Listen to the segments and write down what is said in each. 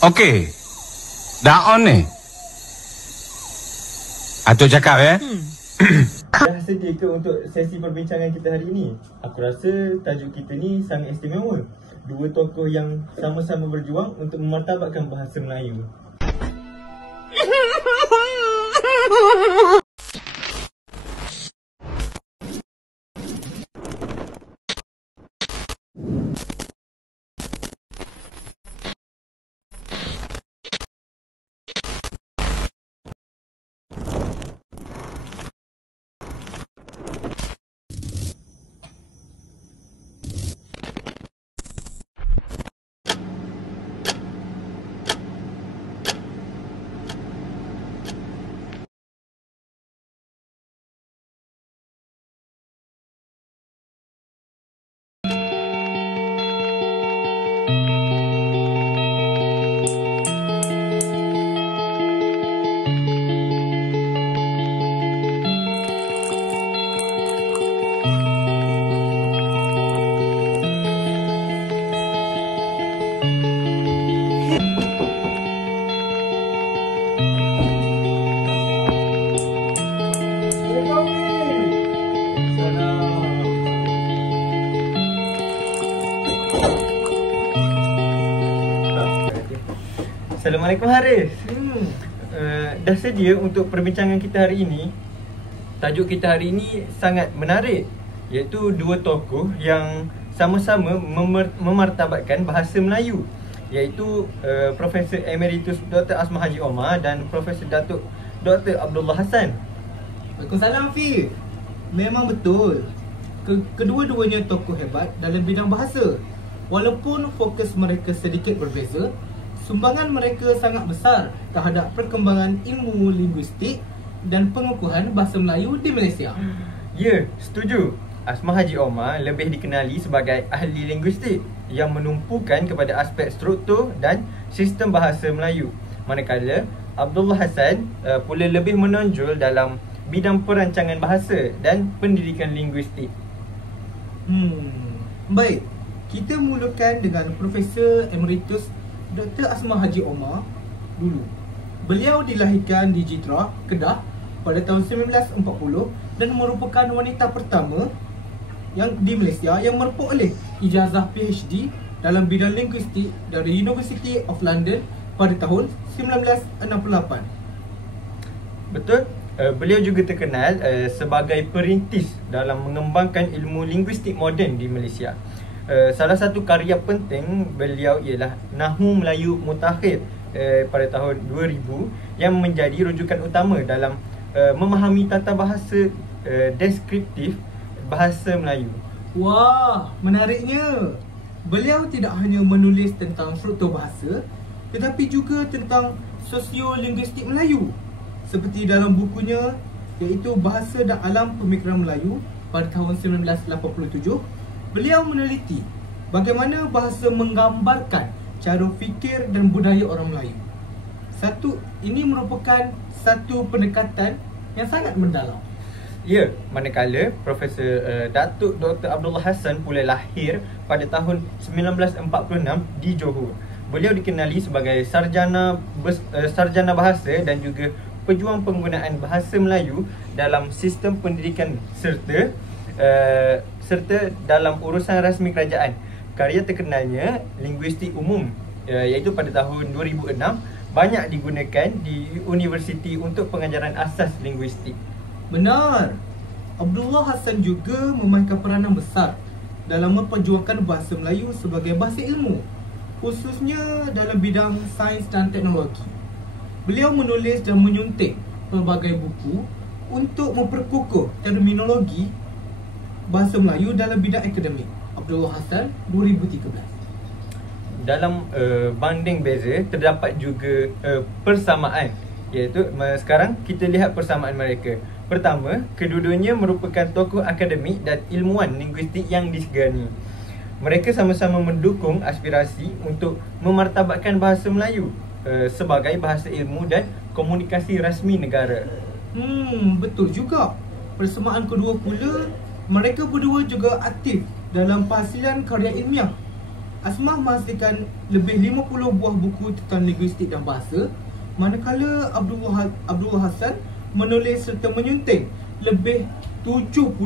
Okey. Dah on ni. Atuk cakap ya. Dah sedia ke untuk sesi perbincangan kita hari ini? Aku rasa tajuk kita ni sangat istimewa. Dua tokoh yang sama-sama berjuang untuk memartabatkan bahasa Melayu. Assalamualaikum Haris. Dah sedia untuk perbincangan kita hari ini? Tajuk kita hari ini sangat menarik, iaitu dua tokoh yang sama-sama memartabatkan bahasa Melayu, iaitu Profesor Emeritus Dr. Asmah Haji Omar dan Profesor Datuk Dr. Abdullah Hassan. Waalaikumsalam Fi. Memang betul. Kedua-duanya tokoh hebat dalam bidang bahasa. Walaupun fokus mereka sedikit berbeza, sumbangan mereka sangat besar terhadap perkembangan ilmu linguistik dan pengukuhan bahasa Melayu di Malaysia. Ya, setuju. Asmah Haji Omar lebih dikenali sebagai ahli linguistik yang menumpukan kepada aspek struktur dan sistem bahasa Melayu. Manakala Abdullah Hassan pula lebih menonjol dalam bidang perancangan bahasa dan pendidikan linguistik. Baik, kita mulakan dengan Profesor Emeritus Dr. Asmah Haji Omar dulu. Beliau dilahirkan di Jitra, Kedah pada tahun 1940 dan merupakan wanita pertama yang di Malaysia yang memperoleh ijazah PhD dalam bidang linguistik dari University of London pada tahun 1968. Betul. Beliau juga terkenal sebagai perintis dalam mengembangkan ilmu linguistik moden di Malaysia. Salah satu karya penting beliau ialah Nahwu Melayu Mutakhir pada tahun 2000 yang menjadi rujukan utama dalam memahami tata bahasa deskriptif bahasa Melayu. Wah, menariknya. Beliau tidak hanya menulis tentang struktur bahasa, tetapi juga tentang sosiolinguistik Melayu, seperti dalam bukunya iaitu Bahasa dan Alam Pemikiran Melayu pada tahun 1987. Beliau meneliti bagaimana bahasa menggambarkan cara fikir dan budaya orang Melayu. Ini merupakan satu pendekatan yang sangat mendalam. Ya, manakala Profesor Datuk Dr. Abdullah Hassan pula lahir pada tahun 1946 di Johor. Beliau dikenali sebagai sarjana bahasa dan juga pejuang penggunaan bahasa Melayu dalam sistem pendidikan serta dalam urusan rasmi kerajaan. Karya terkenalnya Linguistik Umum, iaitu pada tahun 2006 banyak digunakan di universiti untuk pengajaran asas linguistik. Benar. Abdullah Hassan juga memainkan peranan besar dalam memperjuangkan bahasa Melayu sebagai bahasa ilmu, khususnya dalam bidang sains dan teknologi. Beliau menulis dan menyunting pelbagai buku untuk memperkukuh terminologi bahasa Melayu dalam bidang akademik. Abdullah Hassan 2013. Dalam banding beza terdapat juga persamaan, iaitu sekarang kita lihat persamaan mereka. Pertama, kedua-duanya merupakan tokoh akademik dan ilmuwan linguistik yang disegani. Mereka sama-sama mendukung aspirasi untuk memartabatkan bahasa Melayu sebagai bahasa ilmu dan komunikasi rasmi negara. Betul juga. Persamaan kedua pula, mereka berdua juga aktif dalam penghasilan karya ilmiah. Asmah menghasilkan lebih 50 buah buku tentang linguistik dan bahasa, manakala Abdullah Hassan menulis serta menyunting lebih 70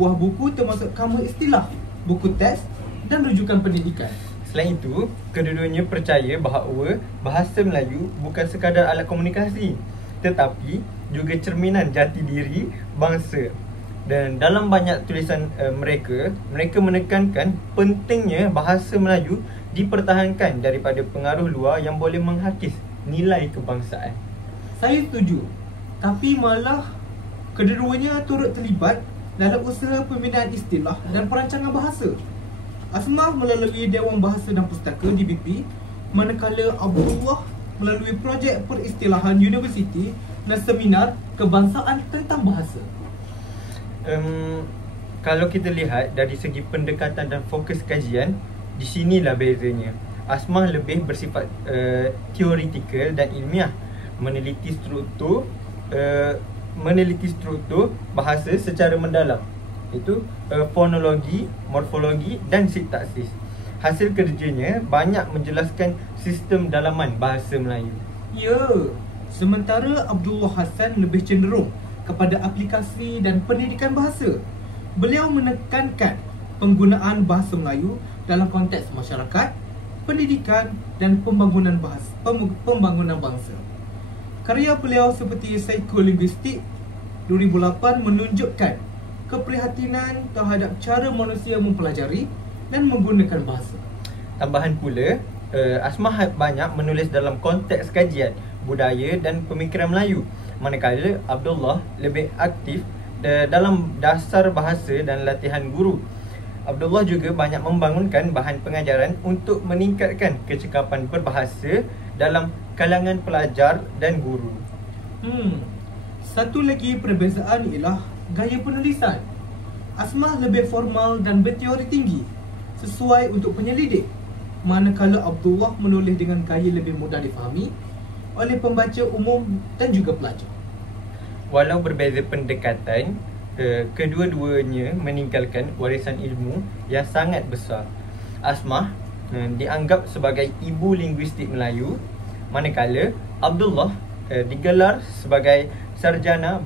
buah buku termasuk kamus istilah, buku teks dan rujukan pendidikan. Selain itu, kedua-duanya percaya bahawa bahasa Melayu bukan sekadar alat komunikasi, tetapi juga cerminan jati diri bangsa. Dan dalam banyak tulisan mereka menekankan pentingnya bahasa Melayu dipertahankan daripada pengaruh luar yang boleh menghakis nilai kebangsaan. Saya setuju, tapi malah kedua-duanya turut terlibat dalam usaha pembinaan istilah dan perancangan bahasa. Asmah melalui Dewan Bahasa dan Pustaka DBP, manakala Abdullah melalui projek peristilahan universiti dan seminar kebangsaan tentang bahasa. Kalau kita lihat dari segi pendekatan dan fokus kajian, di sinilah bezanya. Asmah lebih bersifat teoretikal dan ilmiah, meneliti struktur bahasa secara mendalam, iaitu fonologi, morfologi dan sintaksis. Hasil kerjanya banyak menjelaskan sistem dalaman bahasa Melayu. Ya, sementara Abdullah Hassan lebih cenderung kepada aplikasi dan pendidikan bahasa. Beliau menekankan penggunaan bahasa Melayu dalam konteks masyarakat, pendidikan dan pembangunan bangsa. Karya beliau seperti Psikolinguistik 2008 menunjukkan keprihatinan terhadap cara manusia mempelajari dan menggunakan bahasa. Tambahan pula, Asmah banyak menulis dalam konteks kajian budaya dan pemikiran Melayu, manakala Abdullah lebih aktif dalam dasar bahasa dan latihan guru. Abdullah juga banyak membangunkan bahan pengajaran untuk meningkatkan kecekapan berbahasa dalam kalangan pelajar dan guru. Satu lagi perbezaan ialah gaya penulisan. Asmah lebih formal dan berteori tinggi, sesuai untuk penyelidik, manakala Abdullah menulis dengan gaya lebih mudah difahami oleh pembaca umum dan juga pelajar. Walau berbeza pendekatan, kedua-duanya meninggalkan warisan ilmu yang sangat besar. Asmah dianggap sebagai ibu linguistik Melayu, manakala Abdullah digelar sebagai sarjana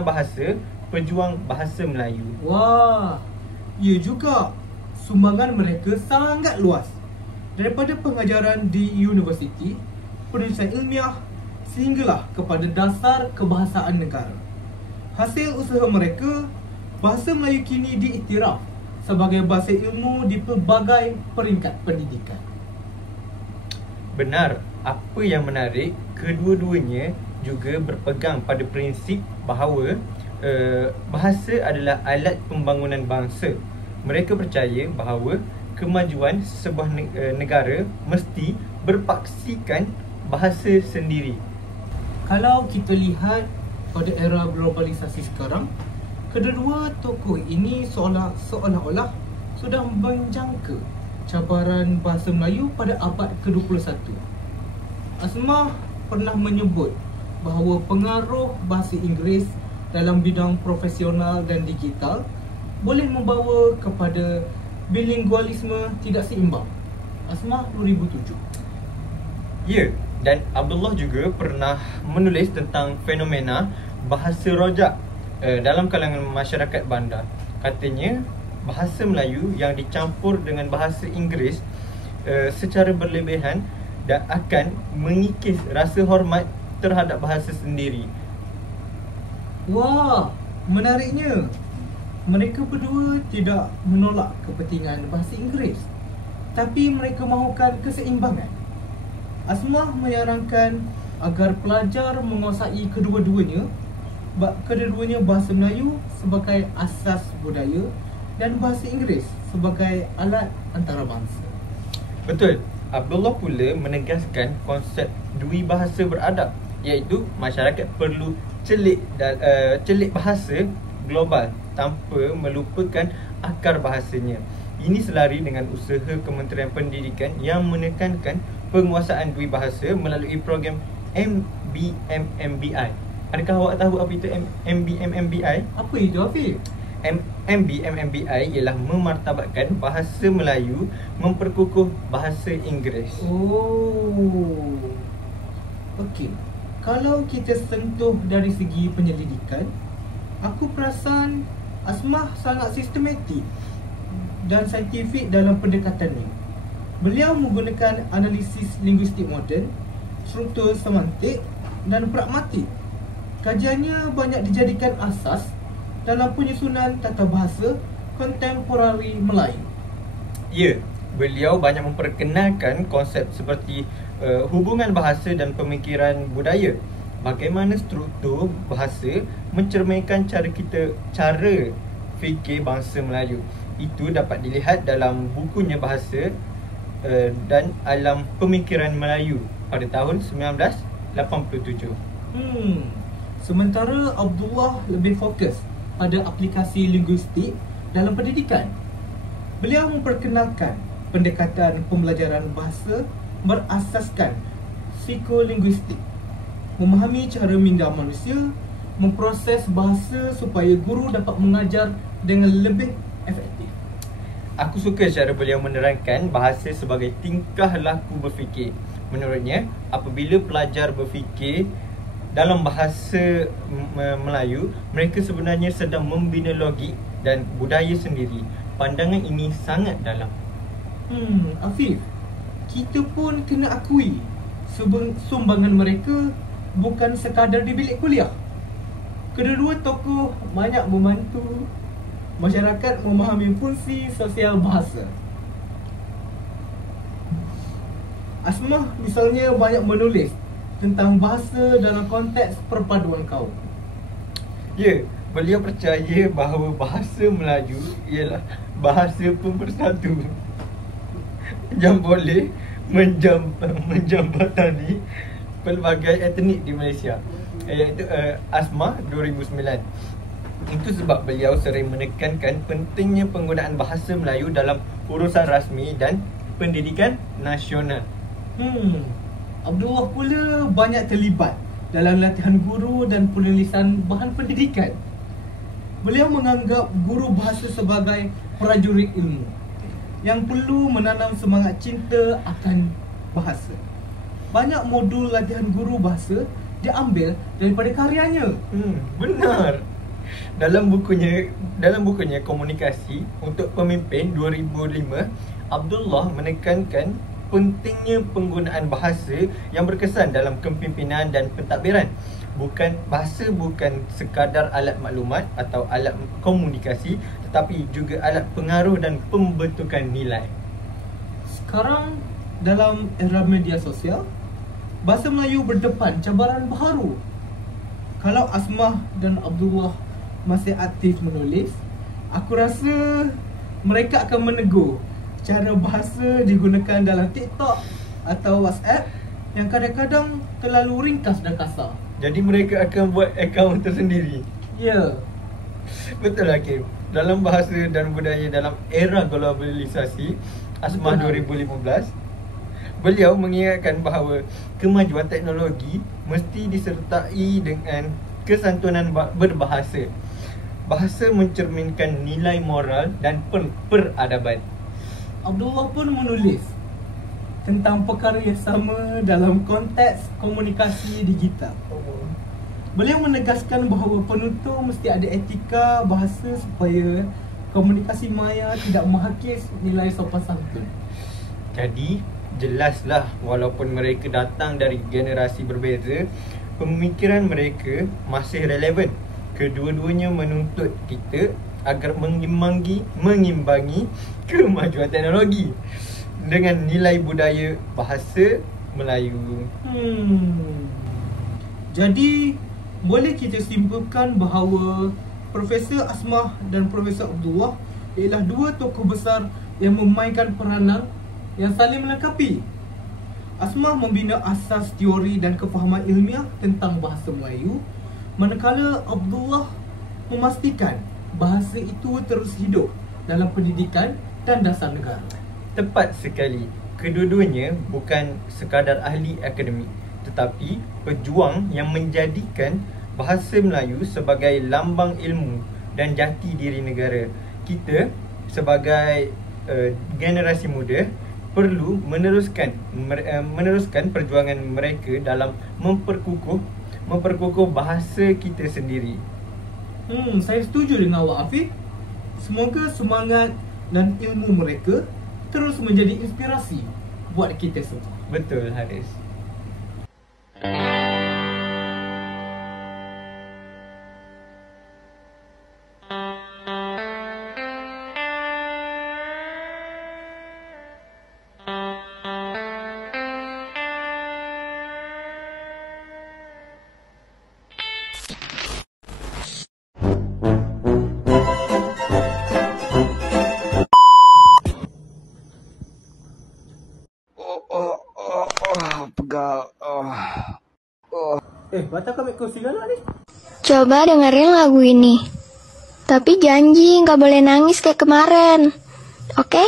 bahasa pejuang bahasa Melayu. Wah, ya juga. Sumbangan mereka sangat luas, daripada pengajaran di universiti, penulisan ilmiah sehinggalah kepada dasar kebahasaan negara. Hasil usaha mereka, bahasa Melayu kini diiktiraf sebagai bahasa ilmu di pelbagai peringkat pendidikan. Benar, apa yang menarik, kedua-duanya juga berpegang pada prinsip bahawa bahasa adalah alat pembangunan bangsa. Mereka percaya bahawa kemajuan sebuah negara mesti berpaksikan bahasa sendiri. Kalau kita lihat pada era globalisasi sekarang, kedua-dua tokoh ini seolah-olah sudah menjangka cabaran bahasa Melayu pada abad ke-21. Asmah pernah menyebut bahawa pengaruh bahasa Inggeris dalam bidang profesional dan digital boleh membawa kepada bilingualisme tidak seimbang. Asmah 2007. Ya, dan Abdullah juga pernah menulis tentang fenomena bahasa rojak dalam kalangan masyarakat bandar. Katanya, bahasa Melayu yang dicampur dengan bahasa Inggeris secara berlebihan dan akan mengikis rasa hormat terhadap bahasa sendiri. Wah, menariknya. Mereka berdua tidak menolak kepentingan bahasa Inggeris, tapi mereka mahukan keseimbangan. Asmah menyarankan agar pelajar menguasai kedua-duanya bahasa Melayu sebagai asas budaya dan bahasa Inggeris sebagai alat antarabangsa. Betul. Abdullah pula menegaskan konsep dui bahasa beradab, iaitu masyarakat perlu celik bahasa global tanpa melupakan akar bahasanya. Ini selari dengan usaha Kementerian Pendidikan yang menekankan penguasaan dui bahasa melalui program MBMMBI. Adakah awak tahu apa itu MBMMBI? Apa itu, Hafiz? MBI ialah memartabatkan bahasa Melayu, memperkukuh bahasa Inggeris. Oh. Okey. Kalau kita sentuh dari segi penyelidikan, aku perasan Asmah sangat sistematik dan saintifik dalam pendekatannya. Beliau menggunakan analisis linguistik moden, struktur semantik dan pragmatik. Kajiannya banyak dijadikan asas dalam penyusunan tata bahasa kontemporari Melayu. Ya, beliau banyak memperkenalkan konsep seperti hubungan bahasa dan pemikiran budaya. Bagaimana struktur bahasa mencerminkan cara fikir bangsa Melayu. Itu dapat dilihat dalam bukunya Bahasa dan Alam Pemikiran Melayu pada tahun 1987. Sementara Abdullah lebih fokus pada aplikasi linguistik dalam pendidikan. Beliau memperkenalkan pendekatan pembelajaran bahasa berasaskan psikolinguistik, memahami cara minda manusia, memproses bahasa supaya guru dapat mengajar dengan lebih efektif. Aku suka cara beliau menerangkan bahasa sebagai tingkah laku berfikir. Menurutnya, apabila pelajar berfikir dalam bahasa Melayu, mereka sebenarnya sedang membina logik dan budaya sendiri. Pandangan ini sangat dalam. Afif, kita pun kena akui sumbangan mereka bukan sekadar di bilik kuliah. Kedua-dua tokoh banyak membantu masyarakat memahami fungsi sosial bahasa. Asmah misalnya banyak menulis tentang bahasa dalam konteks perpaduan kaum. Ya, beliau percaya bahawa bahasa Melayu ialah bahasa pemersatu yang boleh menjembatani pelbagai etnik di Malaysia, iaitu Asmah 2009. Itu sebab beliau sering menekankan pentingnya penggunaan bahasa Melayu dalam urusan rasmi dan pendidikan nasional. Abdullah pula banyak terlibat dalam latihan guru dan penulisan bahan pendidikan. Beliau menganggap guru bahasa sebagai prajurit ilmu yang perlu menanam semangat cinta akan bahasa. Banyak modul latihan guru bahasa diambil daripada karyanya. Benar. Dalam bukunya Komunikasi untuk Pemimpin 2005, Abdullah menekankan pentingnya penggunaan bahasa yang berkesan dalam kepimpinan dan pentadbiran. Bahasa bukan sekadar alat maklumat atau alat komunikasi, tetapi juga alat pengaruh dan pembentukan nilai. Sekarang dalam era media sosial, bahasa Melayu berdepan cabaran baharu. Kalau Asmah dan Abdullah masih aktif menulis, aku rasa mereka akan menegur cara bahasa digunakan dalam TikTok atau WhatsApp yang kadang-kadang terlalu ringkas dan kasar. Jadi mereka akan buat akaun tersendiri. Ya. Betul lah, Kim. Dalam bahasa dan budaya dalam era globalisasi, Asmah 2015, beliau mengingatkan bahawa kemajuan teknologi mesti disertai dengan kesantunan berbahasa. Bahasa mencerminkan nilai moral dan peradaban. Abdullah pun menulis tentang perkara yang sama dalam konteks komunikasi digital. Beliau menegaskan bahawa penutur mesti ada etika bahasa supaya komunikasi maya tidak menghakis nilai sopan santun. Jadi, jelaslah walaupun mereka datang dari generasi berbeza, pemikiran mereka masih relevan. Kedua-duanya menuntut kita agar mengimbangi kemajuan teknologi dengan nilai budaya bahasa Melayu. Jadi, boleh kita simpulkan bahawa Profesor Asmah dan Profesor Abdullah ialah dua tokoh besar yang memainkan peranan yang saling melengkapi. Asmah membina asas teori dan kefahaman ilmiah tentang bahasa Melayu, manakala Abdullah memastikan bahasa itu terus hidup dalam pendidikan dan dasar negara. Tepat sekali. Kedua-duanya bukan sekadar ahli akademik, tetapi pejuang yang menjadikan bahasa Melayu sebagai lambang ilmu, dan jati diri negara. Kita sebagai generasi muda perlu meneruskan perjuangan mereka dalam memperkukuh bahasa kita sendiri. Saya setuju dengan awak, Afiq. Semoga semangat dan ilmu mereka terus menjadi inspirasi buat kita semua. Betul, Haris. Pegal. Batal kau ambil kursi galak ni? Coba dengerin lagu ini. Tapi janji nggak boleh nangis kayak kemarin. Oke?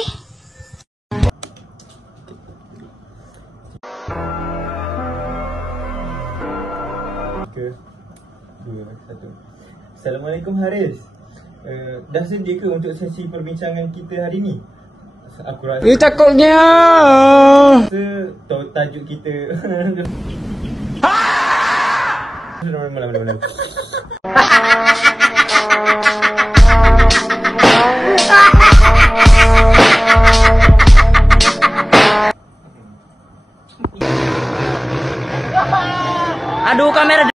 Assalamualaikum Haris. Dah sedia ke untuk sesi perbincangan kita hari ni? Aku rasa Takutnya. tajuk kita Malam.